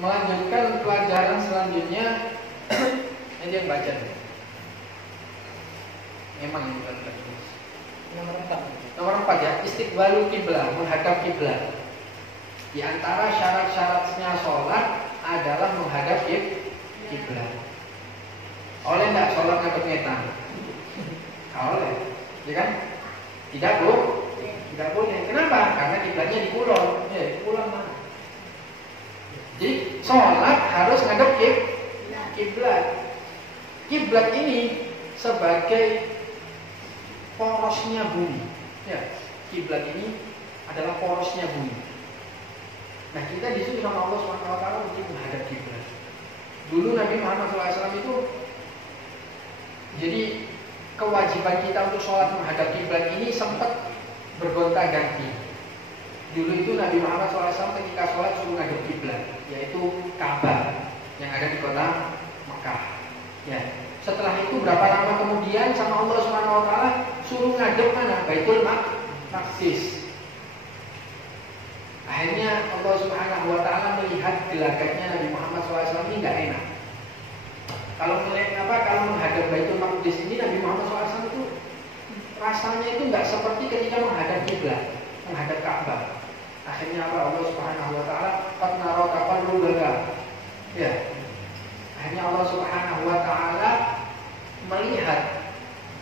Melanjutkan pelajaran selanjutnya. Ini yang baca. Memang ini bukan tertulis. Nomor 4 ya, istiqbalul kiblat, menghadap kiblat. Di antara syarat-syaratnya sholat adalah menghadap kiblat. Oleh enggak sholat ngadep ngetan? Oleh, ya kan? Tidak boleh. Kenapa? Karena kiblatnya di kulon. Ya, kulon mana? Jadi sholat harus ngadep kiblat. Kiblat ini sebagai porosnya bumi. Ya, kiblat ini adalah porosnya bumi. Nah, kita disuruh sama Allah SWT untuk menghadap kiblat. Dulu Nabi Muhammad SAW itu, jadi kewajiban kita untuk sholat menghadap kiblat ini sempat bergonta-ganti. Dulu itu Nabi Muhammad SAW ketika sholat suruh menghadap kiblat, yaitu Ka'bah yang ada di kota Mekah. Ya. Setelah itu berapa lama kemudian sama Allah SWT suruh ngadep mana? Baitul Maqdis. Akhirnya Allah Subhanahu wa Ta'ala melihat gelagatnya Nabi Muhammad SAW ini nggak enak. Kalau menghadap Baitul Maqdis ini Nabi Muhammad SAW itu rasanya itu nggak seperti ketika menghadap kiblat, menghadap Ka'bah. Akhirnya apa? Allah Subhanahu wa Ta'ala qad nara taqallubaka. Ya. Akhirnya Allah Subhanahu wa Ta'ala melihat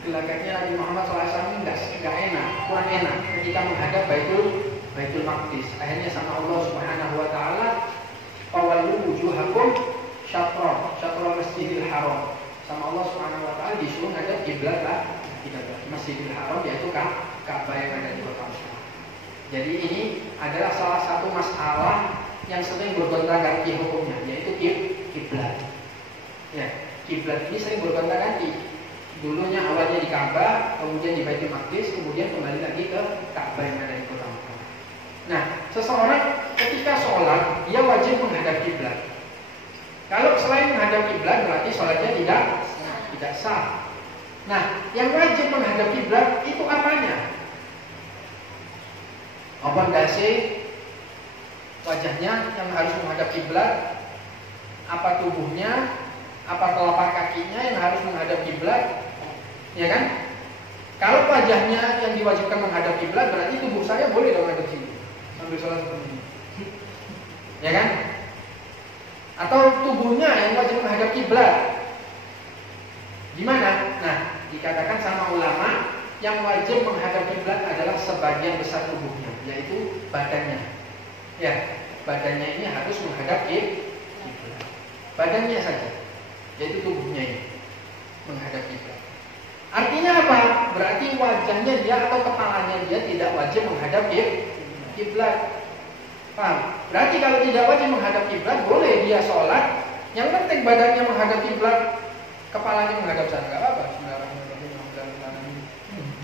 gelagatnya Nabi Muhammad SAW ini nggak enak, kurang enak ketika menghadap Baitul Maqdis. Akhirnya sama Allah Subhanahu wa Ta'ala, "Fawallu wujuhakum syatrul Masjidil Haram." Sama Allah Subhanahu wa Ta'ala disuruh ngadep kiblat lah, Masjidil Haram, yaitu Ka'bah yang ada di kota Mekah. Jadi ini adalah salah satu masalah yang sering bergonta-ganti hukumnya, yaitu kiblat. Ya, kiblat ini sering bergonta-ganti. Dulunya awalnya di Ka'bah, kemudian di Baitul Maqdis, kemudian kembali lagi ke Ka'bah yang ada di kota Mekah. Nah, seseorang ketika sholat dia wajib menghadap kiblat. Kalau selain menghadap kiblat berarti sholatnya tidak sah. Nah, yang wajib menghadap kiblat itu apanya? Apa dasi wajahnya yang harus menghadap kiblat? Apa tubuhnya? Apa telapak kakinya yang harus menghadap kiblat? Ya kan? Kalau wajahnya yang diwajibkan menghadap kiblat berarti tubuh saya boleh dong menghadap sini. Sambil sholat seperti ini. Ya kan? Atau tubuhnya yang wajib menghadap kiblat. Gimana? Nah, dikatakan sama ulama yang wajib menghadap kiblat adalah sebagian besar tubuhnya, yaitu badannya. Ya, badannya ini harus menghadap kiblat. Badannya saja, yaitu tubuhnya ini menghadap kiblat. Artinya apa? Berarti wajahnya dia atau kepalanya dia tidak wajib menghadap kiblat. Paham? Berarti kalau tidak wajib menghadap kiblat, boleh dia sholat. Yang penting badannya menghadap kiblat, kepalanya menghadap sana, nggak apa-apa.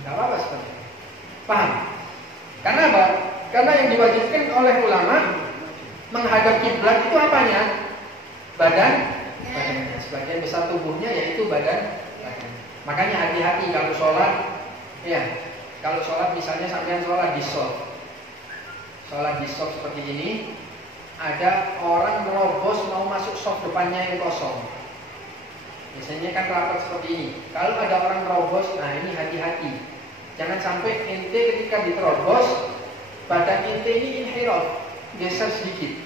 Nggak apa-apa sebenarnya. Paham? Karena apa? Karena yang diwajibkan oleh ulama menghadap kiblat itu apanya? Badannya. Sebagian besar tubuhnya yaitu badannya. Makanya hati-hati kalau sholat. Ya, kalau sholat misalnya sampai sholat di soft. Sholat di soft seperti ini, ada orang merobos mau masuk soft depannya yang kosong. Biasanya kan rapat seperti ini. Kalau ada orang merobos, nah ini hati-hati. Jangan sampai ente ketika diterobos, badan ente ini inhiraf, geser sedikit.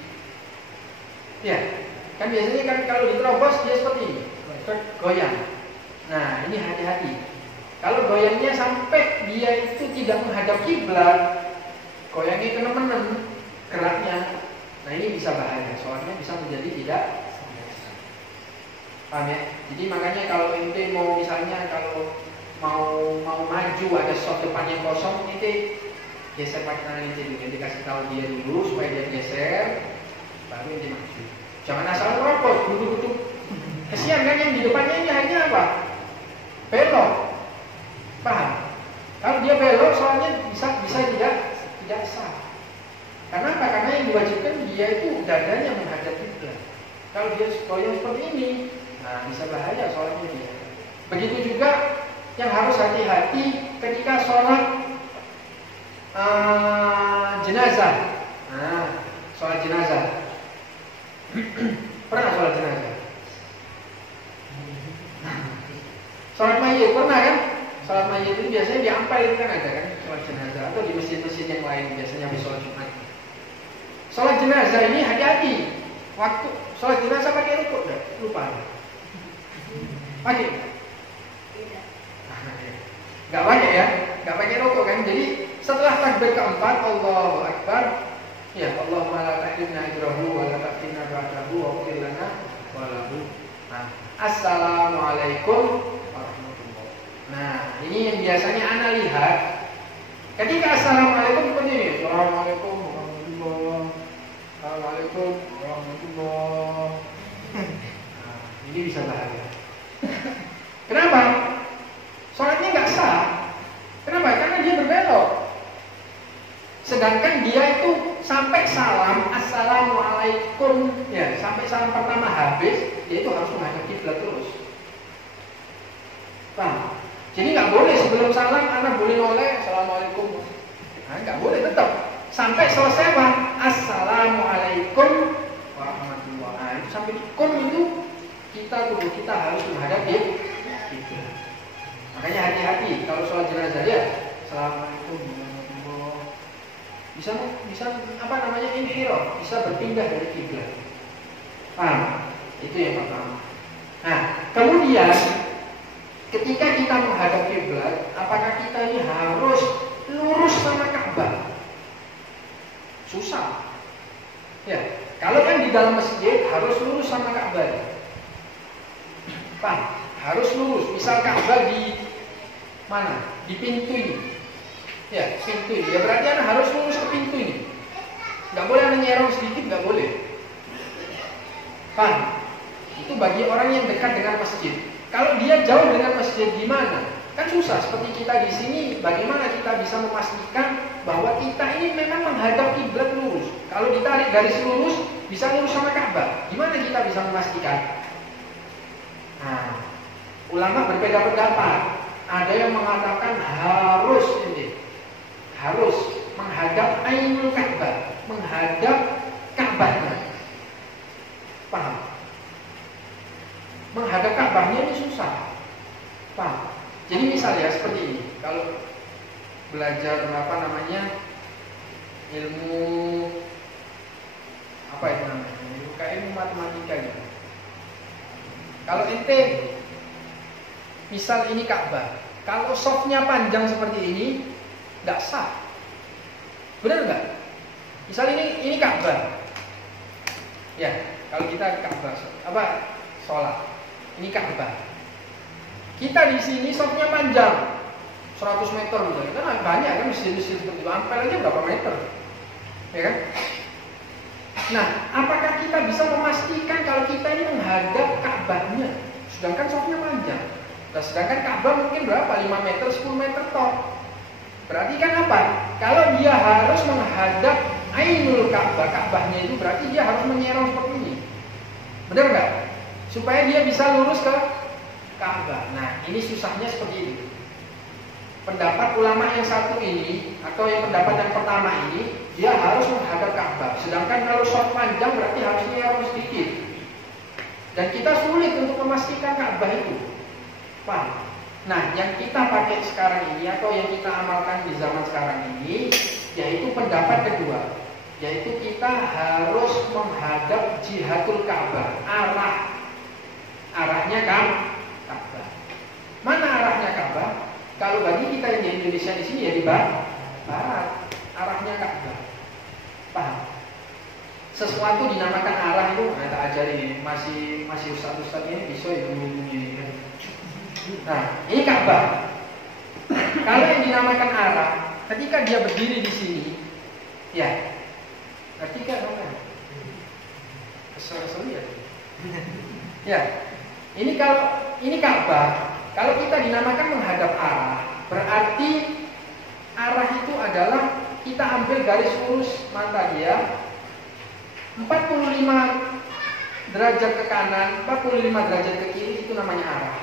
Ya, kan biasanya kan kalau diterobos dia seperti ini, goyang. Nah ini hati-hati. Kalau goyangnya sampai dia itu tidak menghadap kiblat, goyangnya kena-menen geraknya. Nah ini bisa bahaya, soalnya bisa menjadi tidak. Paham ya? Jadi makanya kalau ente mau misalnya kalau mau maju ada soft depan yang kosong, ente geser pakai tangan ente dulu, ente kasih tahu dia dulu supaya dia geser, baru ente maju. Jangan asal terobos, duduk-duduk. Kesian kan yang di depannya ini hanya apa? Belok. Paham? Kalau dia belok soalnya bisa tidak sah. Karena apa? Karena yang diwajibkan dia itu dadanya menghadap kiblat. Kalau dia goyang seperti ini, nah bisa bahaya soalnya dia. Begitu juga yang harus hati-hati ketika sholat jenazah. Nah, sholat jenazah. Pernah sholat jenazah? Sholat mayit pernah kan? Sholat mayit itu biasanya di Ampel itu kan ada kan sholat jenazah, atau di masjid-masjid yang lain biasanya habis sholat Jumat. Sholat jenazah ini hati-hati. Waktu sholat jenazah pakai rukuk enggak? Lupa. Pakai? Enggak pakai ya? Enggak pakai rukuk kan? Jadi setelah takbir keempat, Allahu Akbar, ya Allahumma la tahrimna ajrahu wa la taftinna ba'dahu wa qil lana wa lahu. Nah, assalamualaikum warahmatullahi. Nah, ini yang biasanya ana lihat ketika assalamualaikum seperti ini. Assalamualaikum warahmatullahi. Assalamualaikum warahmatullahi. Nah, ini bisa bahaya. Kenapa? Sholatnya nggak sah. Kenapa? Karena dia berbelok. Sedangkan dia itu sampai salam assalamualaikum, ya, sampai salam pertama habis, dia itu harus menghadap kiblat terus. Paham? Jadi nggak boleh sebelum salam anak boleh noleh assalamualaikum. Nah, nggak boleh, tetap sampai selesai bang assalamualaikum warahmatullahi. Nah, itu sampai kum itu tubuh kita harus menghadap kiblat. Makanya hati-hati kalau sholat jenazah ya. Assalamualaikum warahmatullahi. Bisa apa namanya inhiraf, bisa berpindah dari kiblat. Paham? Itu yang pertama. Nah, kemudian ketika kita menghadap kiblat, apakah kita ini harus lurus sama Ka'bah? Susah. Ya, kalau kan di dalam masjid harus lurus sama Ka'bah. Paham? Harus lurus. Misal Ka'bah di mana? Di pintu ini. Ya, pintu ini. Ya berarti Anda harus lurus ke pintu ini. Nggak boleh Anda nyerong sedikit, nggak boleh. Paham? Itu bagi orang yang dekat dengan masjid. Kalau dia jauh dengan masjid gimana? Kan susah. Seperti kita di sini, bagaimana kita bisa memastikan bahwa kita ini memang menghadap kiblat lurus? Kalau ditarik garis lurus, bisa lurus sama Ka'bah. Gimana kita bisa memastikan? Nah, ulama berbeda pendapat. Ada yang mengatakan harus menghadap Ainul Ka'bah, menghadap Ka'bahnya. Paham? Menghadap Ka'bahnya ini susah. Paham? Jadi misalnya seperti ini, kalau belajar ilmu apa itu namanya? Ilmu matematika gitu. Kalau ente misal ini Ka'bah, kalau softnya panjang seperti ini, nggak sah. Benar nggak? Misal ini Ka'bah, ya. Kalau kita Ka'bah, sholat, ini Ka'bah. Kita di sini softnya panjang, 100 meter misalnya. Kan banyak kan masjid-masjid seperti itu. Ampel aja berapa meter, ya kan? Nah, apakah kita bisa memastikan kalau kita ini menghadap Ka'bahnya, sedangkan softnya panjang? Nah, sedangkan Ka'bah mungkin berapa? 5 meter, 10 meter toh. Berarti kan apa? Kalau dia harus menghadap Ainul Ka'bah, Ka'bahnya itu berarti dia harus menyerong seperti ini. Benar nggak? Supaya dia bisa lurus ke Ka'bah. Nah, ini susahnya seperti ini. Pendapat ulama yang satu ini, atau yang pendapat yang pertama ini, dia harus menghadap Ka'bah. Sedangkan kalau soft panjang berarti harus nyerong sedikit. Dan kita sulit untuk memastikan Ka'bah itu. Paham? Nah, yang kita pakai sekarang ini atau yang kita amalkan di zaman sekarang ini, yaitu pendapat kedua, yaitu kita harus menghadap jihatul Ka'bah, arahnya kan Ka'bah. Mana arahnya Ka'bah? Kalau bagi kita yang di Indonesia di sini ya di barat, arahnya Ka'bah. Paham? Sesuatu dinamakan arah itu, nah, tak ajarin ini, masih ustaz-ustaz ini bisa ini kan. Nah, ini Ka'bah. Kalau yang dinamakan arah, ketika dia berdiri di sini, ya, ketika apa? Kesel ya. Ya, ini Ka'bah. Kalau kita dinamakan menghadap arah, berarti arah itu adalah kita ambil garis lurus mata dia 45 derajat ke kanan, 45 derajat ke kiri, itu namanya arah.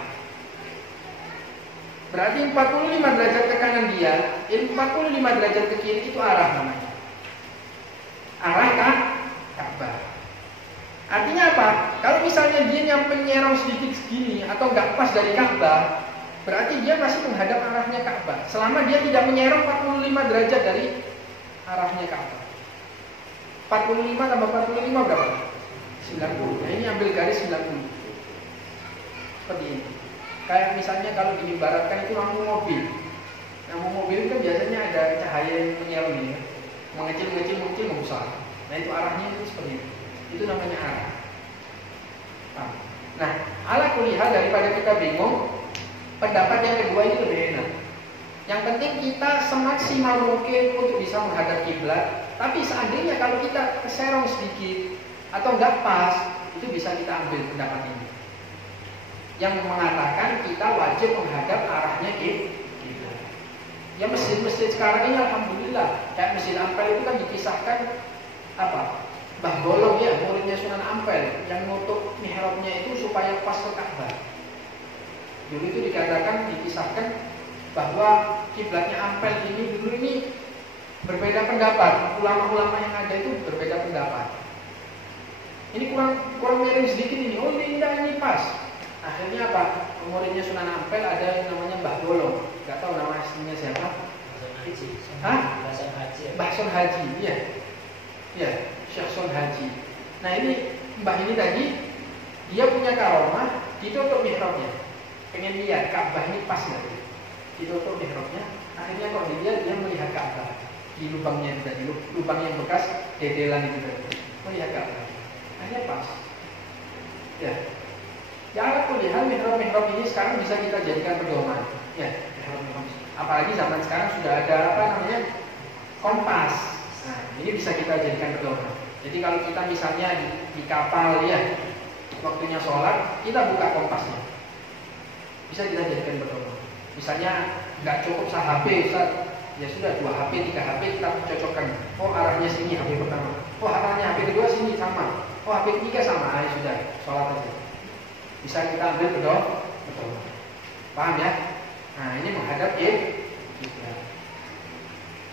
Berarti 45 derajat ke kanan dia, 45 derajat ke kiri itu arah namanya. menyerong sedikit segini atau nggak pas dari Ka'bah, berarti dia masih menghadap arahnya Ka'bah. Selama dia tidak menyerong 45 derajat dari arahnya Ka'bah. 45 tambah 45 berapa? 90. Nah ini ambil garis 90. Seperti ini. Kayak misalnya kalau diibaratkan itu lampu mobil. Lampu mobil kan biasanya ada cahaya yang menyerong ini, mengecil, membesar. Nah itu arahnya itu seperti itu. Itu namanya arah. Nah, ala kulihal daripada kita bingung, pendapat yang kedua ini lebih enak. Yang penting kita semaksimal mungkin untuk bisa menghadap kiblat. Tapi seandainya kalau kita keserong sedikit atau enggak pas, itu bisa kita ambil pendapat ini. Yang mengatakan kita wajib menghadap arahnya kiblat. Ya masjid-masjid sekarang ini alhamdulillah, kayak Masjid Ampel itu kan dikisahkan apa? Mbah Bolong ya, muridnya Sunan Ampel yang nutup mihrabnya itu supaya pas ke Ka'bah. Dulu itu dikisahkan bahwa kiblatnya Ampel ini dulu ini berbeda pendapat. Ulama-ulama yang ada itu berbeda pendapat. Ini kurang miring sedikit ini. Oh ini pas. Akhirnya apa? Muridnya Sunan Ampel ada yang namanya Mbah Bolong. Gak tahu nama aslinya siapa? Mbah Son Haji. Iya. Ya, Syekh Son Haji. Nah ini Mbah ini tadi dia punya karomah, ditutup mihrabnya. Pengen lihat Ka'bah ini pas nggak? Ditutup mihrabnya. Akhirnya kok dia melihat Ka'bah di lubangnya tadi, lubang yang bekas dedelan itu tadi. Melihat Ka'bah. Akhirnya pas. Ya. Ya aku lihat mihrab ini sekarang bisa kita jadikan pedoman. Ya, apalagi zaman sekarang sudah ada apa namanya kompas. Nah, ini bisa kita jadikan pedoman. Jadi kalau kita misalnya di kapal ya, waktunya sholat, kita buka kompasnya. Bisa kita jadikan pedoman. Misalnya nggak cukup HP, ya sudah 2 HP, 3 HP kita cocokkan. Oh arahnya sini HP pertama. Oh arahnya HP kedua sini sama. Oh HP ketiga sama. Ah sudah, sholat aja. Bisa kita ambil pedoman. Paham ya? Nah ini menghadap kiblat.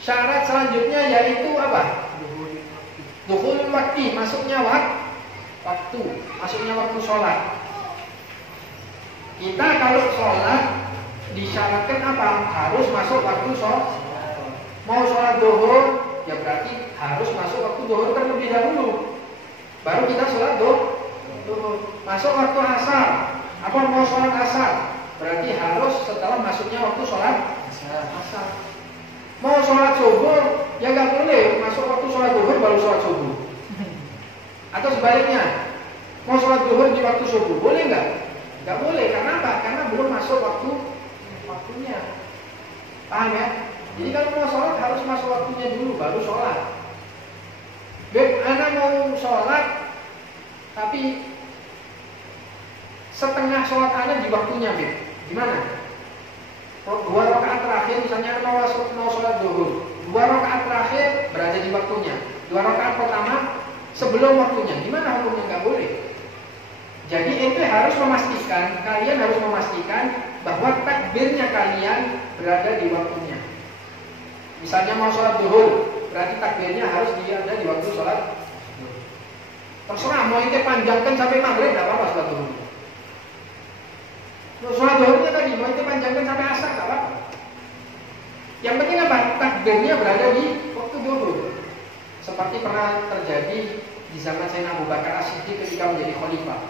Syarat selanjutnya yaitu apa? Dukhulul waktu, masuknya waktu, masuknya waktu sholat. Kita kalau sholat disyaratkan apa? Harus masuk waktu sholat. Mau sholat zuhur, ya berarti harus masuk waktu zuhur terlebih dahulu. Baru kita sholat zuhur. Masuk waktu asar. Apa mau sholat asar? Berarti harus setelah masuknya waktu sholat asar. Mau sholat subuh, ya nggak boleh masuk waktu sholat zuhur baru sholat subuh. Atau sebaliknya, mau sholat zuhur di waktu subuh, boleh nggak? Nggak boleh, karena apa? Karena belum masuk waktunya. Paham ya? Jadi kalau mau sholat harus masuk waktunya dulu, baru sholat. Beb, anak mau sholat, tapi setengah sholat anak di waktunya, Beb. Gimana? 2 rakaat terakhir misalnya mau sholat zuhur, 2 rakaat terakhir berada di waktunya, 2 rakaat pertama sebelum waktunya, gimana hukumnya? Nggak boleh. Jadi ente harus memastikan, kalian harus memastikan bahwa takbirnya kalian berada di waktunya. Misalnya mau sholat zuhur, berarti takbirnya harus ada di waktu sholat zuhur. Terserah mau ente panjangkan sampai maghrib, nggak apa-apa sholat zuhur. Sholat zuhurnya tadi mau itu panjangkan sampai asar tak apa. Yang penting apa? Takbirnya berada di waktu zuhur. Seperti pernah terjadi di zaman Sayyidina Abu Bakar As-Siddiq ketika menjadi khalifah.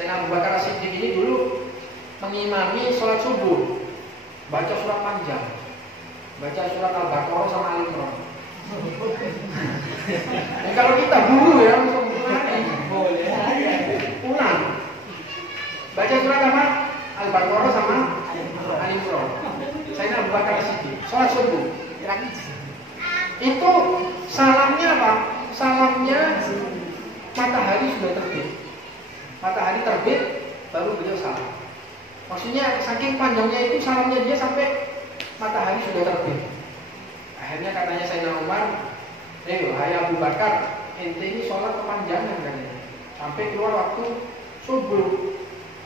Sayyidina Abu Bakar As-Siddiq ini dulu mengimami sholat subuh, baca surat panjang, baca surat Al-Baqarah sama Al-Imran. Kalau kita guru ya langsung ulang. Baca surat apa? Al-Baqarah sama Al-Imran. Sayyidina Abu Bakar As-Siddiq sholat subuh. Itu salamnya apa? Salamnya matahari sudah terbit. Matahari terbit baru beliau salam. Maksudnya saking panjangnya itu salamnya dia sampai matahari sudah terbit. Akhirnya katanya Sayyidina Umar, hai Abu Bakar, ente ini sholat kepanjangan katanya. Sampai keluar waktu subuh.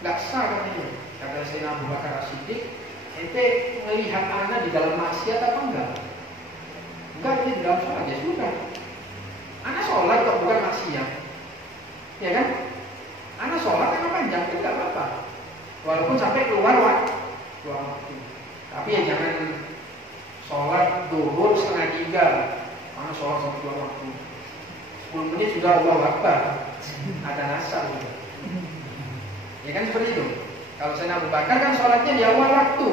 Nggak sah katanya. Kata Sayyidina Abu Bakar As-Siddiq, ente melihat anak di dalam maksiat apa enggak? Enggak, ini di dalam sholat ya sudah. Anak sholat kok bukan maksiat, ya kan? Anak sholat kan Mana sholat sampai keluar waktu. 10 menit sudah Allahu Akbar. Ada nasar gitu. Ya kan seperti itu. Kalau Sayyidina Abu Bakar kan sholatnya di awal waktu.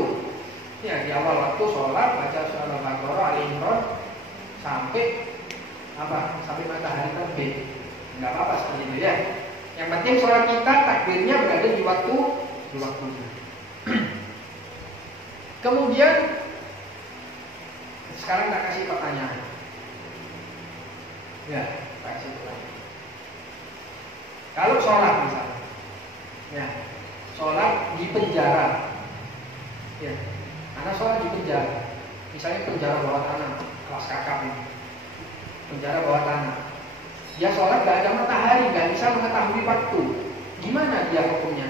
Ya, di awal waktu sholat baca surah Al-Baqarah, Al-Imran sampai apa? Sampai matahari terbit. Enggak apa-apa seperti itu ya. Yang penting sholat kita takbirnya berada di waktu Kemudian sekarang tak kasih pertanyaan. Ya, tak kasih pertanyaan. Kalau sholat misalnya, ya, sholat di penjara, ya, anak sholat di penjara, misalnya penjara bawah tanah, kelas kakap ini, penjara bawah tanah. Dia sholat gak ada matahari, gak bisa mengetahui waktu. Gimana dia hukumnya?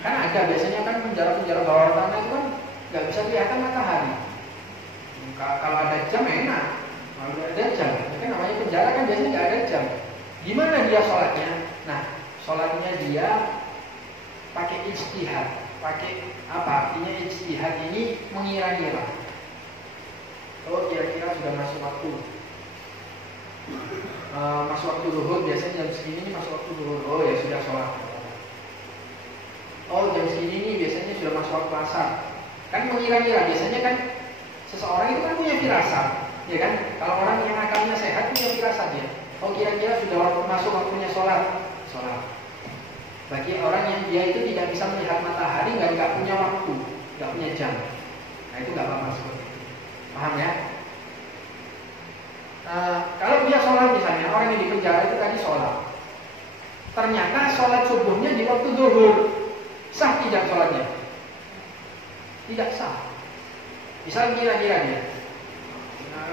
Kan ada biasanya kan penjara-penjara bawah tanah itu kan gak bisa kelihatan matahari. Kalau ada jam enak, kalau ada jam, kan namanya penjara kan biasanya gak ada jam. Gimana dia sholatnya? Nah, sholatnya dia pakai ijtihad. Pakai apa? Artinya ijtihad ini mengira-ngira. Oh, kira-kira sudah masuk waktu. Masuk waktu zuhur, biasanya jam segini nih masuk waktu zuhur. Oh ya sudah sholat. Oh jam segini nih biasanya sudah masuk waktu asar. Kan mengira-ngira, biasanya kan seseorang itu kan punya firasat, ya kan? Kalau orang yang akalnya sehat punya firasat dia. Oh kira-kira sudah masuk waktunya sholat. Bagi orang yang dia itu tidak bisa melihat matahari, nggak punya waktu, nggak punya jam. Nah itu nggak apa-apa seperti itu. Paham ya? Kalau dia sholat misalnya, orang yang di penjara itu tadi sholat, ternyata sholat subuhnya di waktu zuhur, sah tidak sholatnya? Tidak sah. Misal kira-kira dia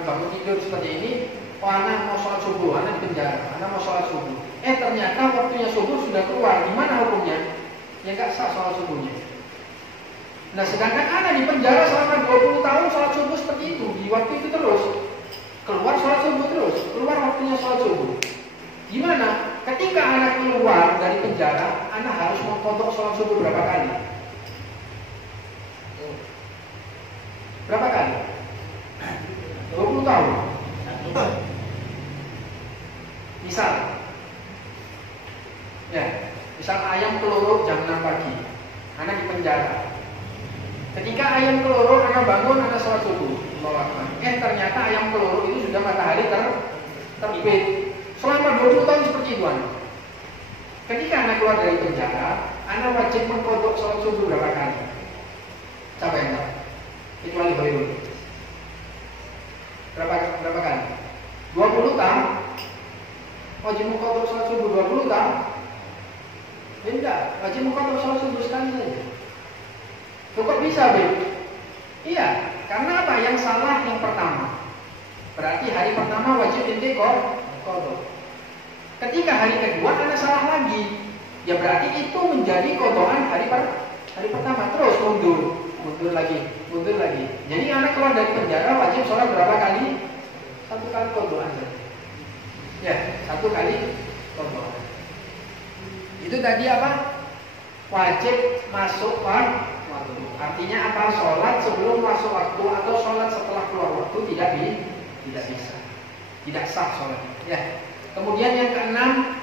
bangun tidur seperti ini, oh anak mau sholat subuh, anak di penjara, anak mau sholat subuh. Ternyata waktunya subuh sudah keluar, gimana hukumnya? Ya nggak sah sholat subuhnya. Nah sedangkan anak di penjara selama 20 tahun sholat subuh seperti itu, di waktu itu terus. Keluar sholat subuh terus, keluar waktunya sholat subuh. Gimana? Ketika anak keluar dari penjara, anak harus mengkodok sholat subuh berapa kali? Berapa kali? 20 tahun. Misal, ya, misal ayam keloro jam 6 pagi, anak di penjara. Ketika ayam keloro, anak bangun, anak sholat subuh. Ternyata ayam keloro itu sudah matahari terbit. Selama 20 tahun seperti itu anak. Ketika anak keluar dari penjara, anak wajib mengkodok sholat subuh berapa kali? Siapa yang tahu? Kecuali Hoirul. Berapa kali? 20 tahun. Wajib mengkodok sholat subuh 20 tahun. Tidak, wajib mengkodok sholat subuh sekali saja. Kok bisa, Beb? Iya, karena apa? Yang salah yang pertama. Berarti hari pertama wajib ente kodok. Ketika hari kedua anak salah lagi, ya berarti itu menjadi kodokan hari pertama. Terus mundur lagi. Jadi anak keluar dari penjara wajib sholat berapa kali? 1 kali kodokan saja. Ya, 1 kali kodokan. Itu tadi apa? Wajib masuk waktu. Artinya apa? Sholat sebelum masuk waktu atau sholat setelah keluar waktu tidak bisa, tidak sah sholat. Ya. Kemudian yang keenam,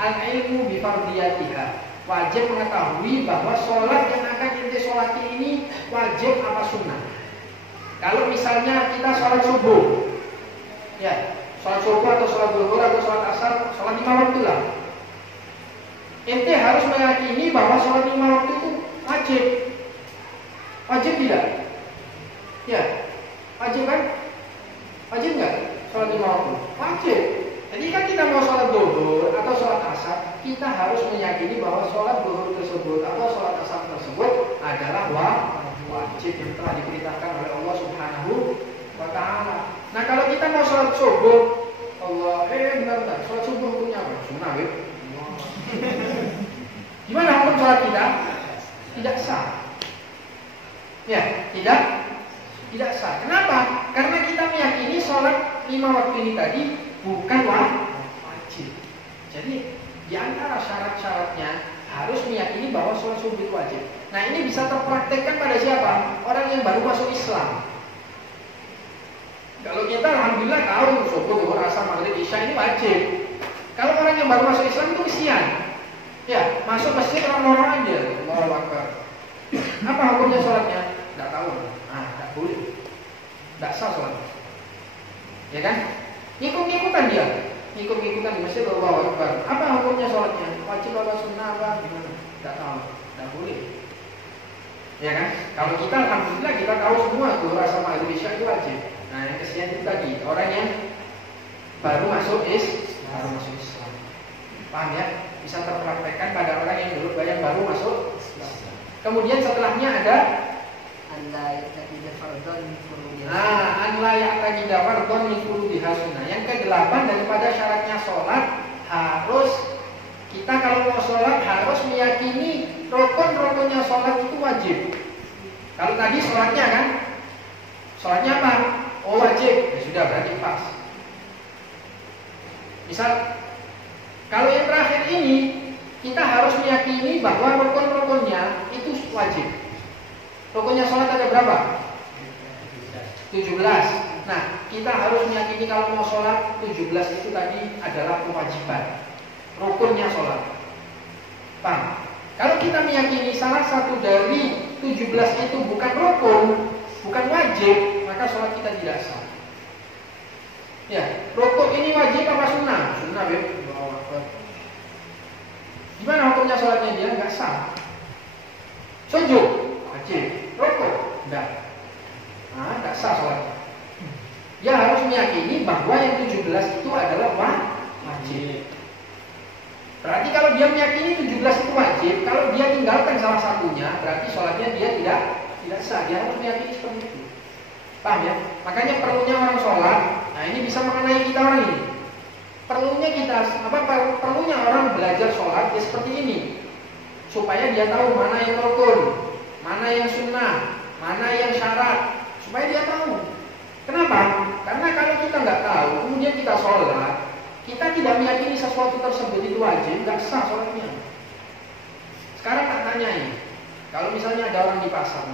al-ilmu bifardiyatiha. Wajib mengetahui bahwa sholat yang akan kita sholati ini wajib apa sunnah. Kalau misalnya kita sholat subuh, ya, sholat subuh atau sholat zuhur atau sholat asar, sholat 5 waktu lah. Ente harus meyakini bahwa sholat 5 waktu itu wajib tidak? Ya, wajib kan? Wajib nggak sholat 5 waktu? Wajib. Jadi kan kita mau sholat zuhur atau sholat asar, kita harus meyakini bahwa sholat zuhur tersebut atau sholat asar tersebut adalah wajib yang telah diperintahkan oleh Allah Subhanahu wa Ta'ala. Nah kalau kita mau sholat subuh, bentar, sholat subuh hukumnya apa? Sunnah, Beb. Gimana hukum sholat kita? Tidak sah. Ya, tidak sah. Kenapa? Karena kita meyakini sholat 5 waktu ini tadi bukan wajib. Jadi di antara syarat-syaratnya harus meyakini bahwa sholat subuh itu wajib. Nah ini bisa terpraktekkan pada siapa? Orang yang baru masuk Islam. Kalau kita alhamdulillah tahu subuh, zuhur, asar, maghrib, isya ini wajib. Kalau orang yang baru masuk Islam itu kesian. Ya, masuk masjid orang-orang aja, Allahu Akbar. Apa hukumnya sholatnya? Tidak tahu. Tidak boleh. Tidak sah sholatnya. Ya kan? Ikut-ikutan dia. Ikut-ikutan di masjid, Allahu Akbar. Apa hukumnya sholatnya? Wajib apa sunnah apa? Gimana? Tidak tahu. Tidak boleh. Ya kan? Kalau kita alhamdulillah kita tahu semua tuh rasa maghrib isya itu wajib. Nah, yang kesian itu tadi orang yang baru masuk Islam. Paham ya? Bisa terpraktekkan pada orang yang baru masuk Islam. Kemudian setelahnya ada an la ya'taqida fardhan min furudiha sunnah. Yang ke-8 daripada syaratnya sholat harus kita kalau mau sholat harus meyakini rukun-rukunnya sholat itu wajib. Kalau tadi sholatnya kan, sholatnya apa? Oh wajib, ya sudah berarti pas. Misal, kalau yang terakhir ini kita harus meyakini bahwa rukun-rukunnya itu wajib. Rukunnya sholat ada berapa? 17. Nah, kita harus meyakini kalau mau sholat 17 itu tadi adalah kewajiban. Rukunnya sholat. Paham? Kalau kita meyakini salah satu dari 17 itu bukan rukun, bukan wajib, maka sholat kita tidak sah. Ya, rukun ini wajib apa sunnah? Sunnah, Beb. Gimana hukumnya sholatnya dia? Nggak sah. Sujud, wajib. Rukun, enggak. Nggak sah sholatnya. Dia harus meyakini bahwa yang 17 itu adalah wajib. Berarti kalau dia meyakini 17 itu wajib, kalau dia tinggalkan salah satunya, berarti sholatnya dia tidak sah. Dia harus meyakini seperti itu. Paham ya? Makanya perlunya orang sholat. Nah ini bisa mengenai kita orang ini. Perlunya orang belajar sholat ya seperti ini, supaya dia tahu mana yang rukun, mana yang sunnah, mana yang syarat, supaya dia tahu. Kenapa? Karena kalau kita nggak tahu, kemudian kita sholat, kita tidak meyakini sesuatu tersebut itu wajib, nggak sah sholatnya. Sekarang tak tanyai, kalau misalnya ada orang di pasar,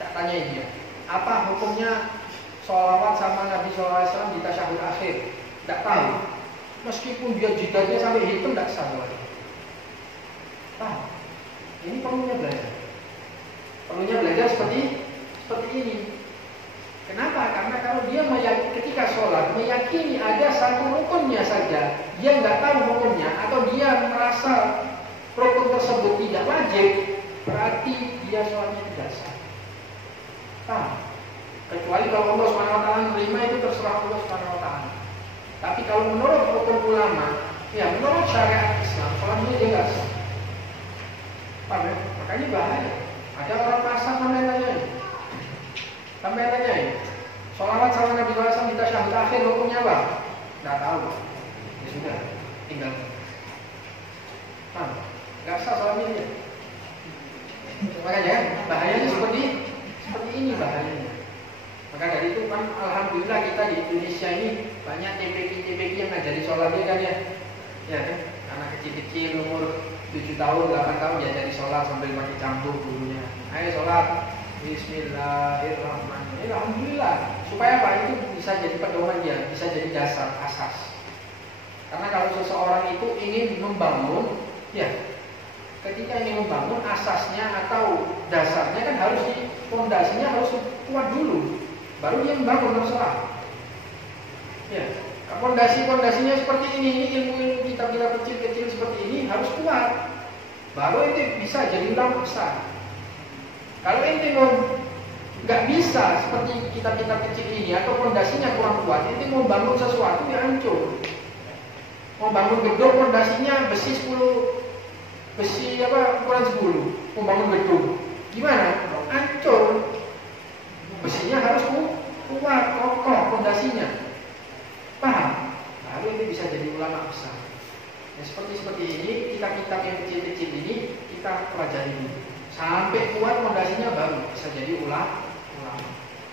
tak tanyai dia, apa hukumnya sholawat sama Nabi SAW di tasyahud akhir? Tidak tahu. Meskipun dia jidatnya sampai hitam, tidak sah sholatnya. Tahu? Ini perlunya belajar. Perlunya belajar seperti ini. Kenapa? Karena kalau dia ketika sholat meyakini ada satu rukunnya saja, dia nggak tahu hukumnya, atau dia merasa rukun tersebut tidak wajib, berarti dia sholatnya tidak sah. Kecuali kalau Allah SWT menerima itu terserah Allah SWT. Tapi kalau menurut hukum ulama, ya menurut syariat Islam, sholatnya dia nggak sah. Paham ya? Makanya bahaya. Ada orang pasar sampai tanya, sholawat sama Nabi SAW di tasyahud akhir hukumnya apa? Nggak tahu. Ya sudah, tinggal. Nggak sah sholatnya dia. Makanya bahayanya seperti ini bahayanya. Maka dari itu kan alhamdulillah kita di Indonesia ini banyak TPQ yang ngajari sholatnya kan ya. Ya kan? Anak kecil-kecil umur 7 tahun, 8 tahun ya jadi sholat sambil pakai campur gurunya. Ayo sholat. Bismillahirrahmanirrahim. Alhamdulillah. Supaya apa? Itu bisa jadi pedoman dia, bisa jadi dasar, asas. Karena kalau seseorang itu ingin membangun, ya ketika ingin membangun asasnya atau dasarnya kan harus fondasinya harus kuat dulu. Baru dia membangun terserah. Ya, fondasinya seperti ini ilmu kitab-kitab kecil-kecil seperti ini harus kuat. Baru itu bisa jadi ulama besar. Kalau ente nggak bisa seperti kitab-kitab kecil ini atau fondasinya kurang kuat, ente mau bangun sesuatu ya hancur. Mau bangun gedung fondasinya besi ukuran 10, mau bangun gedung, gimana? Hancur. Besinya harus kuat, kokoh fondasinya. Paham? Lalu ente bisa jadi ulama besar. Ya, seperti ini kitab-kitab yang kecil-kecil ini kita pelajari ini. Sampai kuat fondasinya baru bisa jadi ulama.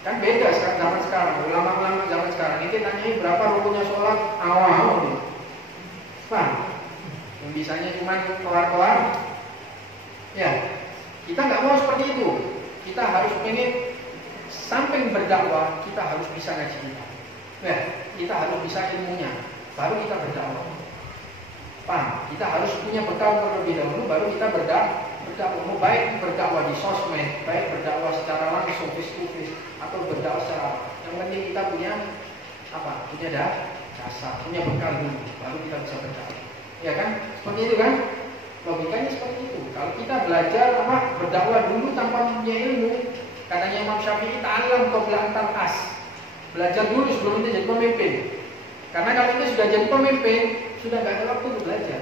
Kan beda zaman sekarang, ulama-ulama zaman sekarang. Ini tanyai berapa rukunnya sholat awal nih. Paham? Yang bisanya cuma keluar. Ya, kita nggak mau seperti itu. Kita harus pengen samping berdakwah kita harus bisa ngaji kita. Ya, kita harus bisa ilmunya, baru kita berdakwah. Paham? Kita harus punya bekal terlebih dahulu, baru kita berdakwah. Mau baik berdakwah di sosmed, baik berdakwah secara langsung, face to face, atau berdakwah secara apa. Yang penting kita punya apa? Punya dasar, punya bekal dulu, baru kita bisa berdakwah. Ya kan? Seperti itu kan? Logikanya seperti itu. Kalau kita belajar apa? Berdakwah dulu tanpa punya ilmu, katanya Imam Syafi'i, ta'allam qabla an tal'as. Belajar dulu sebelum kita jadi pemimpin. Karena kalau kita sudah jadi pemimpin, sudah nggak ada waktu untuk belajar.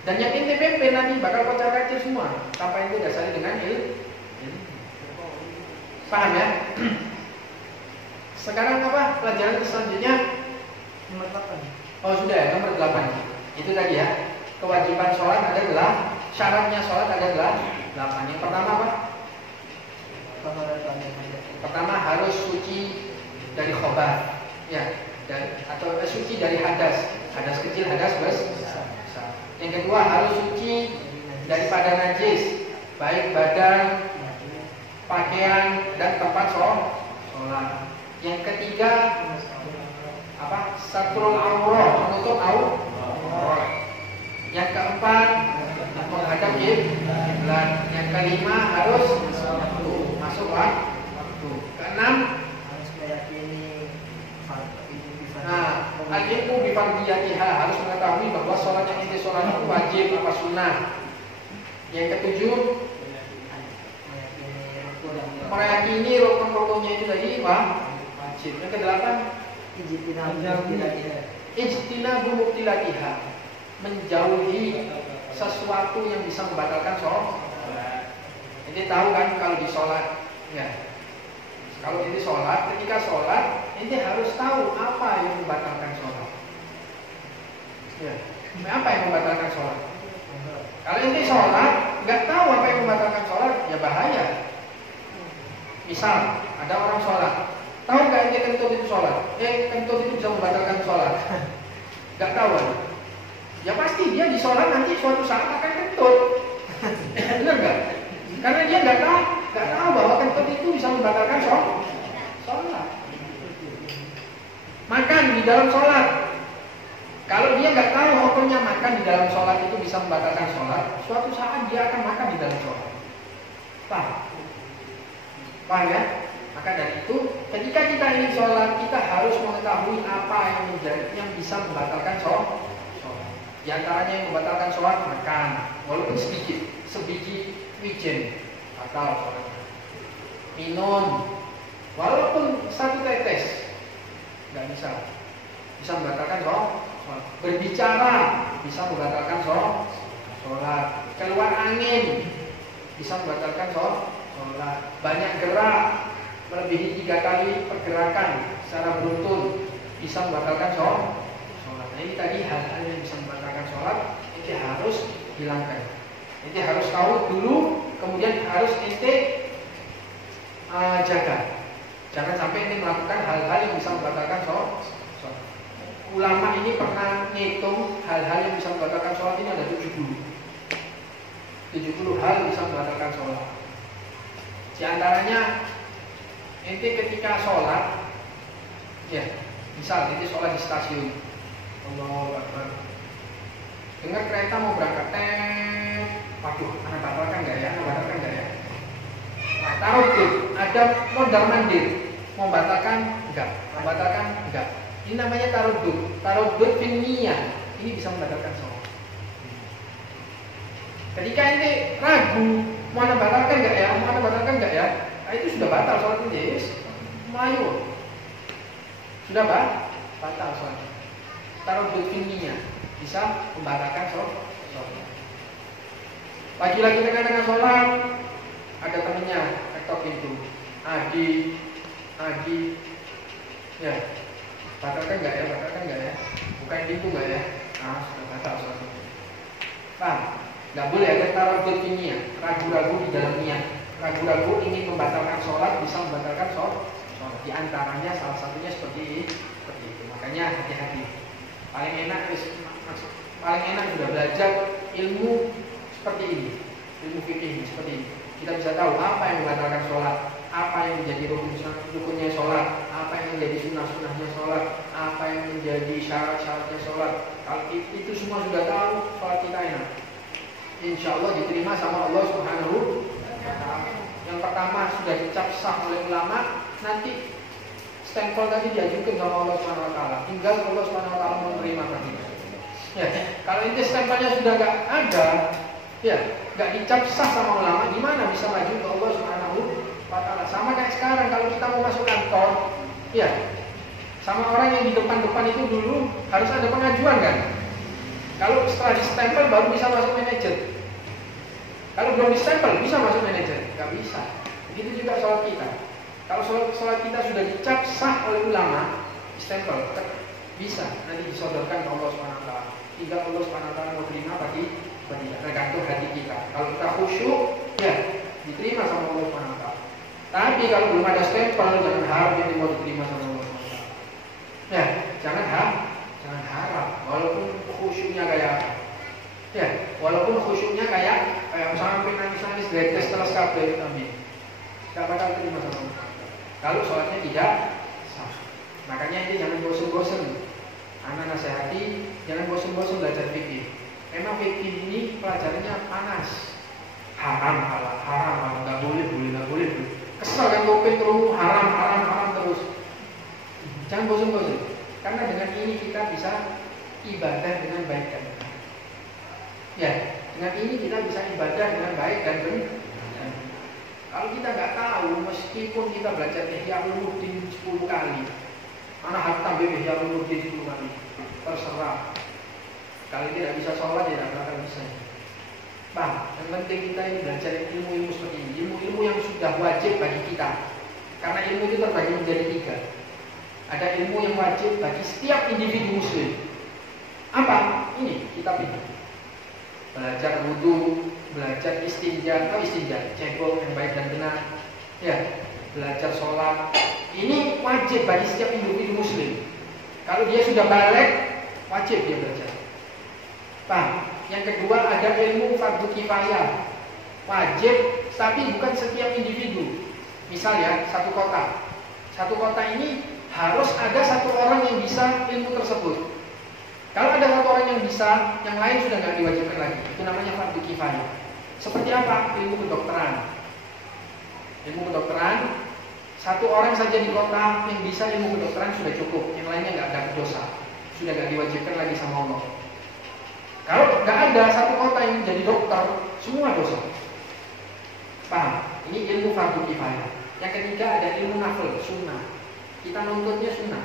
Dan yang inti pimpin nanti bakal kocar-kacir semua tanpa itu dasarnya dengan ilmu. Paham ya? Sekarang apa? Pelajaran selanjutnya Nomor 8. Oh sudah ya, nomor 8. Itu tadi ya. Kewajiban sholat adalah, syaratnya sholat adalah 8. Yang pertama apa? Pertama harus suci dari khobar, ya, atau suci dari hadas kecil, hadas besar. Yang kedua harus suci daripada najis, baik badan, pakaian dan tempat sholat. Yang ketiga apa? Satrul aurah, menutup aurat. Yang keempat menghadap kiblat. Yang kelima harus masuk waktu. Keenam Harus meyakini al-ilmu bi fardiyatiha, harus mengetahui bahwa sholat yang inti sholat itu wajib apa sunnah. Yang ketujuh meyakini rukun-rukunnya itu tadi wajib. Yang kedelapan ijtinabu mubtilatiha, menjauhi sesuatu yang bisa membatalkan sholat. Ini tahu kan kalau di sholat, ya. Kalau ini sholat, ketika sholat, ini harus tahu apa yang membatalkan sholat. Ya. Apa yang membatalkan sholat? Kalau ini sholat, nggak tahu apa yang membatalkan sholat, ya bahaya. Misal, ada orang sholat, tahu nggak ini kentut itu sholat? Kentut itu bisa membatalkan sholat. Nggak tahu kan? Ya pasti dia di sholat nanti suatu saat akan kentut. Benar nggak? Karena dia nggak tahu bahwa kentut itu bisa membatalkan sholat. Makan di dalam sholat, kalau dia nggak tahu hukumnya makan di dalam sholat itu bisa membatalkan sholat, suatu saat dia akan makan di dalam sholat. Paham ya? Maka dari itu, ketika kita ingin sholat, kita harus mengetahui apa yang bisa membatalkan sholat. Di antaranya yang membatalkan sholat, makan, walaupun sedikit, sebiji wijen batal sholatnya. Minum, walaupun satu tetes, nggak bisa membatalkan sholat. Berbicara bisa membatalkan sholat. Keluar angin bisa membatalkan sholat. Banyak gerak melebihi 3 kali pergerakan secara beruntun bisa membatalkan sholat. Nah ini tadi hal-hal yang bisa membatalkan sholat, ini harus hilangkan. Ini harus tahu dulu, kemudian harus ente jaga. Jangan sampai ini melakukan hal-hal yang bisa membatalkan sholat. Ulama ini pernah ngitung hal-hal yang bisa membatalkan sholat ini ada 70 hal bisa membatalkan sholat. Di antaranya ente ketika sholat, ya, misal ente sholat di stasiun, Allahu Akbar, dengar kereta mau berangkat, waduh, anak batalkan nggak ya? Nah, taruh ada mondar mandir, mau batalkan enggak. Ini namanya taruddud finniyah. Ini bisa membatalkan sholat. Ketika ini ragu, mau batalkan enggak ya? Nah, itu sudah batal sholat ini, Melayu. Sudah batal sholat. Taruddud finniyah bisa membatalkan sholat. Lagi-lagi tengah-tengah sholat, ada temennya ketok pintu. Adi, ya. Batalkan enggak ya? Bukain pintu enggak ya? Nah, sudah batal sholat. Paham? Enggak boleh ada taruddud finniyah, ragu-ragu di dalam niat. Ragu-ragu ingin membatalkan sholat bisa membatalkan sholat. Di antaranya salah satunya seperti itu. Makanya hati-hati. Paling enak sudah belajar ilmu seperti ini, ilmu fikih seperti ini. Kita bisa tahu apa yang membatalkan sholat. apa yang menjadi rukunnya sholat, apa yang menjadi sunnah-sunnahnya sholat, apa yang menjadi syarat-syaratnya sholat. Kalau itu semua sudah tahu, sholat kita enak, insya Allah diterima sama Allah Subhanahu wa Ta'ala. Yang pertama sudah dicap sah oleh ulama, nanti stempel tadi diajukan sama Allah Subhanahu wa Ta'ala, tinggal Allah Subhanahu wa Ta'ala menerima tadi. Ya, kalau itu stempelnya sudah nggak ada, ya nggak dicap sah sama ulama, gimana bisa maju ke Allah Subhanahu wa Ta'ala? Sama kayak sekarang kalau kita mau masuk kantor, ya sama orang yang di depan-depan itu dulu harus ada pengajuan kan? Kalau setelah di stempel baru bisa masuk manajer. Kalau belum di stempel bisa masuk manajer, nggak bisa. Begitu juga sholat kita. Kalau sholat kita sudah dicap sah oleh ulama, di stempel bisa nanti disodorkan ke Allah Subhanahu wa Ta'ala. Tinggal Allah Subhanahu wa Ta'ala mau terima bagi tergantung hati kita. Kalau kita khusyuk, ya diterima sama Allah Subhanahu wa Ta'ala. Tapi kalau belum ada stempel, jangan harap ini mau diterima sama Allah Subhanahu wa Ta'ala. Ya, jangan harap. Walaupun khusyuknya kayak ya, walaupun khusyuknya kayak sampai nangis-nangis greges terus kabeh, amin. Gak bakal terima sama Allah. Kalau sholatnya tidak sah. Makanya ini jangan bosan-bosan. Anak nasihati, jangan bosan-bosan belajar fikih. Memang fikih ini pelajarannya panas. Haram, halal, nggak boleh. Kesel kan topik terus haram terus. Jangan bosan-bosan. Karena dengan ini kita bisa ibadah dengan baik dan benar. Ya, dengan ini kita bisa ibadah dengan baik dan benar. Kalau kita nggak tahu, meskipun kita belajar Ihya Ulumuddin 10 kali, anak hatam Ihya Ulumuddin 10 kali, terserah. Kalau tidak bisa sholat, tidak akan bisa. Bang, yang penting kita ini belajar ilmu-ilmu seperti ini, ilmu-ilmu yang sudah wajib bagi kita. Karena ilmu itu terbagi menjadi 3. Ada ilmu yang wajib bagi setiap individu muslim. Apa? Ini kitab ini. Belajar wudu, belajar istinja, cebok yang baik dan benar. Ya, belajar sholat. Ini wajib bagi setiap individu muslim. Kalau dia sudah balik, wajib dia belajar. Paham? Yang kedua ada ilmu fardu kifayah. Wajib, tapi bukan setiap individu. Misal ya, satu kota ini harus ada satu orang yang bisa ilmu tersebut. Kalau ada satu orang yang bisa, yang lain sudah nggak diwajibkan lagi. Itu namanya fardu kifayah. Seperti apa? Ilmu kedokteran. Ilmu kedokteran, satu orang saja di kota yang bisa ilmu kedokteran sudah cukup. Yang lainnya nggak ada dosa, sudah nggak diwajibkan lagi sama Allah. Kalau nggak ada satu kota yang jadi dokter, semua dosa. Paham? Ini ilmu fardu kifayah. Yang ketiga ada ilmu nafil, sunnah. Kita nuntutnya sunnah.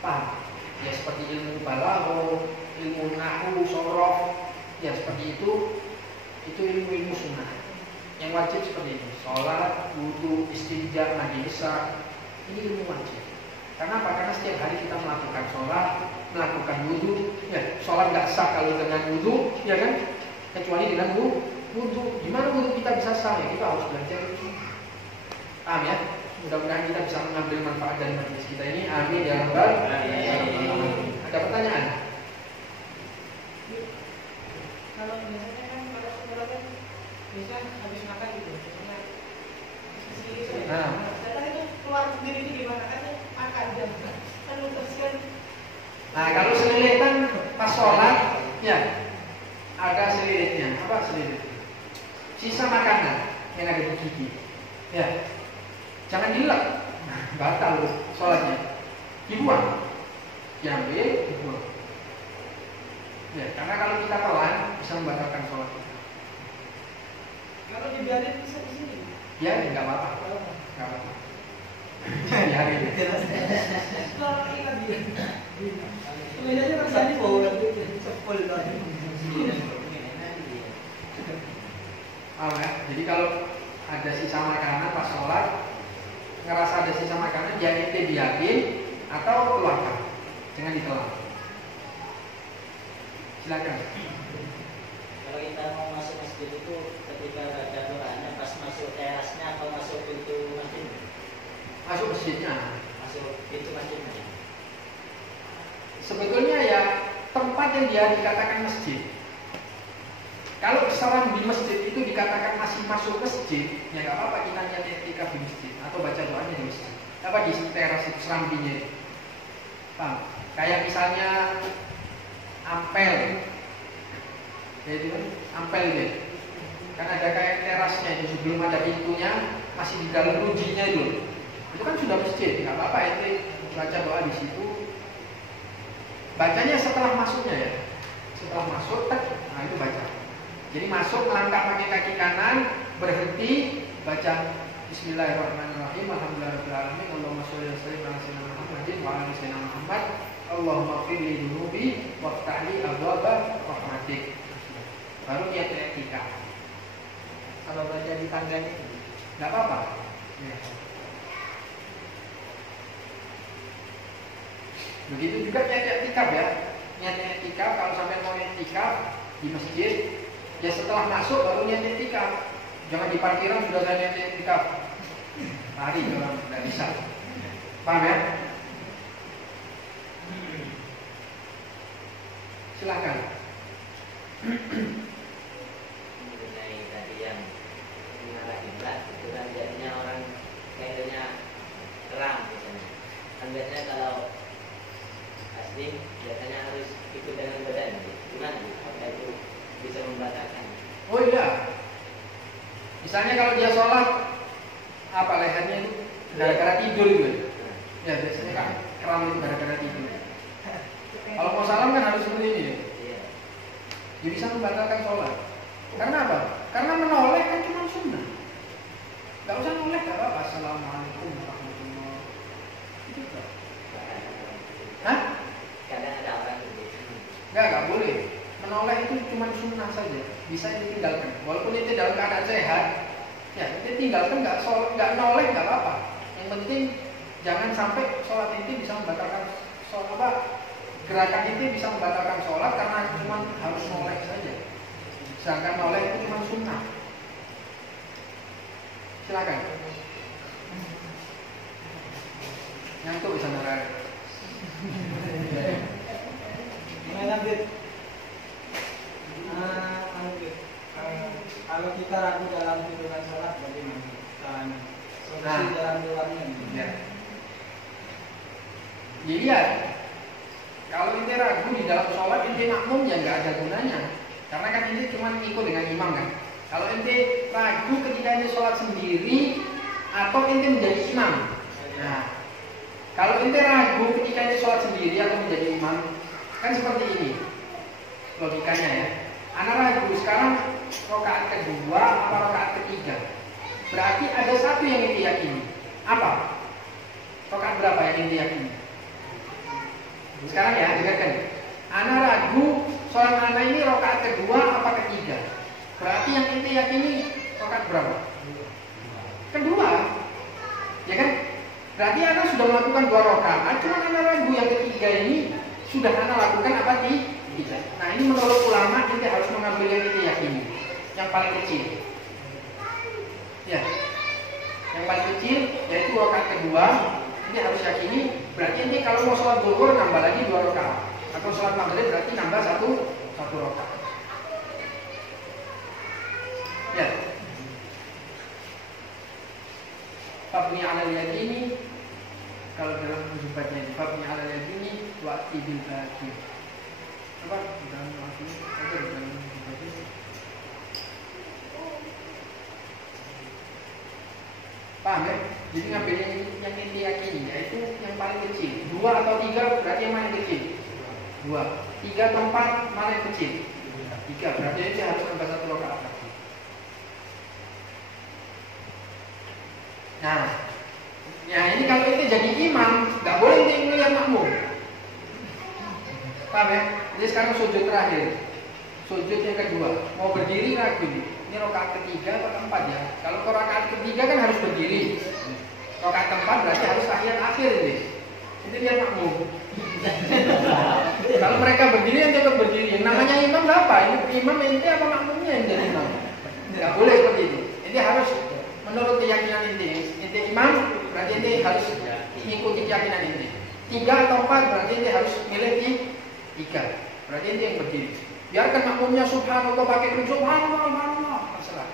Paham? Ya seperti ilmu balagho, ilmu nahwu, sorof, ya seperti itu ilmu-ilmu sunnah. Yang wajib seperti ini, sholat, wudu, istinja, mandi besar, ini ilmu wajib. Karena apa? Karena setiap hari kita melakukan sholat, melakukan wudu, ya sholat nggak sah kalau dengan wudu, ya kan? Kecuali dengan wudu. Gimana wudu kita bisa sah? Ya kita harus belajar. Paham ya? Mudah-mudahan kita bisa mengambil manfaat dari majelis kita ini. Amin ya rabbal alamin. Ada pertanyaan? Kalau biasanya kan kalau sekolah kan bisa habis makan gitu, misalnya sisi saya itu keluar sendiri itu gimana? Kan makan jam kan teruskan. Nah kalau selilitan pas sholat, ya ada selilitnya. Apa selilit? Sisa makanan yang ada di gigi. Ya. Jangan dilek, batal sholatnya. Dibuang, diambil, dibuang. Ya, karena kalau kita telan bisa membatalkan sholat kita. Kalau dibiarin bisa di sini. Ya, nggak apa-apa. Nggak apa-apa. Biarin. Kalau kita biar. Sebenarnya rasanya bau lagi, sepul lagi. Jadi kalau ada sisa makanan pas sholat, ngerasa ada sisa makanan, ya ente biarin atau keluarkan, jangan ditelan. Silakan. Kalau kita mau masuk masjid itu ketika baca Qurannya pas masuk terasnya atau masuk pintu masjid? Masuk masjidnya. Masuk pintu masjidnya. Sebetulnya ya tempat yang dia dikatakan masjid. Kalau seorang di masjid itu dikatakan masih masuk masjid, ya nggak apa-apa kita niat i'tikaf di masjid atau baca doanya di masjid. Apa di teras itu serambinya itu. Paham? Kayak misalnya ampel, ya itu kan ampel deh. Kan ada kayak terasnya itu sebelum ada pintunya, masih di dalam rujinya itu. Itu kan sudah masjid, nggak apa-apa itu baca doa di situ. Bacanya setelah masuknya ya, setelah masuk, nah itu baca. Jadi masuk melangkah pakai kaki kanan, berhenti, baca Bismillahirrahmanirrahim, Alhamdulillahirrahmanirrahim, Allahumma sholli wa sallim ala sayyidina Muhammadin wa ala sayyidina Muhammad, Allahumma ighfir li dzunubi waftah li abwaaba rahmatik. Baru niat i'tikaf. Kalau baca di tangganya Enggak apa-apa. Ya. Begitu juga niat i'tikaf ya. Niat i'tikaf kalau sampai mau i'tikaf di masjid, ya setelah masuk baru niat i'tikaf. Jangan di parkiran sudah saya niat i'tikaf. Lari orang tidak bisa. Paham ya? Silakan. Mengenai tadi yang mengarah kiblat itu kan jadinya orang kayaknya terang misalnya. Kan biasanya kalau asing biasanya harus ikut dengan badan. Gimana? Apakah itu bisa membatalkan? Oh iya. Misalnya kalau dia sholat, apa lehernya itu gara-gara tidur gitu. Ya biasanya kan kram itu gara-gara tidur. Kalau mau salam kan harus seperti ini ya. Iya. Dia bisa membatalkan sholat. Karena apa? Karena menoleh kan cuma sunnah. Gak usah noleh, gak apa-apa. Assalamualaikum warahmatullahi wabarakatuh. Itu gak. Hah? Kadang ada orang begitu. Gak boleh. Menoleh itu cuma sunnah saja. Bisa ditinggalkan. Walaupun itu dalam keadaan sehat, ya itu tinggalkan, gak noleh, gak apa-apa. Yang penting jangan sampai sholat itu bisa membatalkan sholat apa? Gerakan itu bisa membatalkan sholat karena cuma harus noleh saja. Sedangkan noleh itu cuma sunnah. Silakan. Ngantuk bisa noleh. gimana Bib? Kalau kita ragu dalam tuntunan sholat bagaimana caranya? Solusi jalan keluarnya. Ya. Dilihat. Kalau ente ragu di dalam sholat, ente makmum ya nggak ada gunanya. Karena kan ente cuma ikut dengan imam kan. Kalau ente ragu ketika ente sholat sendiri atau ente menjadi imam. Nah, kalau ente ragu ketika ente sholat sendiri atau menjadi imam, kan seperti ini logikanya ya. Anak ragu sekarang rakaat kedua apa rakaat ketiga. Berarti ada satu yang ente yakini. Apa? Rakaat berapa yang ente yakini? Sekarang ya, dengarkan. Anak ragu sholat anak ini rakaat kedua apa ketiga. Berarti yang ente yakini rakaat berapa? Kedua. Ya kan? Berarti anak sudah melakukan 2 rakaat. Cuma anak ragu yang ketiga ini sudah anak lakukan apa di tiga. Nah ini menurut ulama ente harus mengambil yang ente yakini, yang paling kecil. Ya, yang paling kecil yaitu rakaat kedua. Ini harus yakini. Berarti ini kalau mau sholat zuhur nambah lagi 2 rakaat, atau sholat maghrib berarti nambah satu rakaat. Ya. Fabni alal yakini, kalau dalam zubatnya ini fabni alal yakini wa ibil baqi. Apa? Dalam waktu ada dalam zubatnya. Paham ya? Jadi ngambil yang inti yakini, yaitu yang paling kecil. 2 atau 3 berarti yang paling kecil. 2, 3 atau 4 mana yang kecil? 3 berarti itu harus nambah 1 rakaat. Nah, ya ini kalau itu jadi imam, nggak boleh ini melihat makmum. Paham ya? Jadi sekarang sujud terakhir, sujud yang kedua, mau berdiri ragu nih. Ini rakaat ketiga atau keempat ya? Kalau rakaat ketiga kan harus berdiri. Rakaat keempat berarti harus akhir ini. Itu lihat makmum. Kalau mereka berdiri yang tetap berdiri. Yang namanya imam berapa? Imam ente apa makmumnya yang jadi imam? Tidak boleh seperti itu. Ente harus menurut keyakinan ente. Ente imam berarti ente harus mengikuti keyakinan ente. 3 atau 4 berarti ente harus milih di 3. Berarti ente yang berdiri. Biarkan makmumnya subhanallah pakai krim, subhanallah, subhanallah, terserah.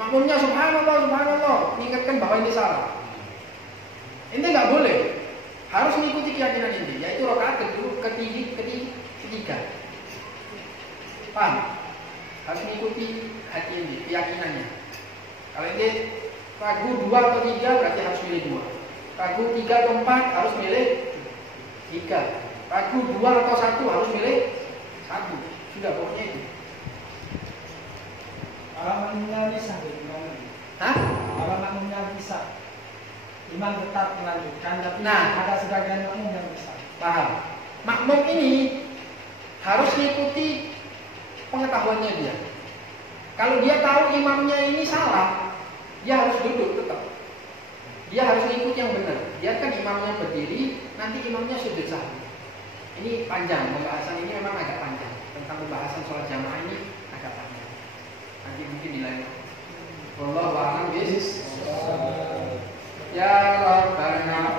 Makmumnya subhanallah, subhanallah, mengingatkan bahwa ini salah. Ini nggak boleh. Harus mengikuti keyakinan ini, yaitu rakaat ketiga. Paham? Harus mengikuti hati ini, keyakinannya. Kalau ini ragu 2 atau 3 berarti harus milih 2. Ragu 3 atau 4 harus milih 3. Ragu 2 atau 1 harus milih 1. Sudah, pokoknya itu. Kalau makmumnya bisa gimana? Hah? Kalau makmumnya bisa, imam tetap melanjutkan, tapi Nah, ada sebagian makmum yang bisa. paham? Makmum ini harus mengikuti pengetahuannya dia. Kalau dia tahu imamnya ini salah, dia harus duduk tetap. Dia harus mengikuti yang benar. Biarkan imamnya berdiri, nanti imamnya sujud sahwi. Ini panjang, pembahasan ini memang agak panjang. Tentang pembahasan sholat jamaah ini agak panjang. Nanti mungkin di lain. Wallahu a'lam bishawab. Ya Rabbana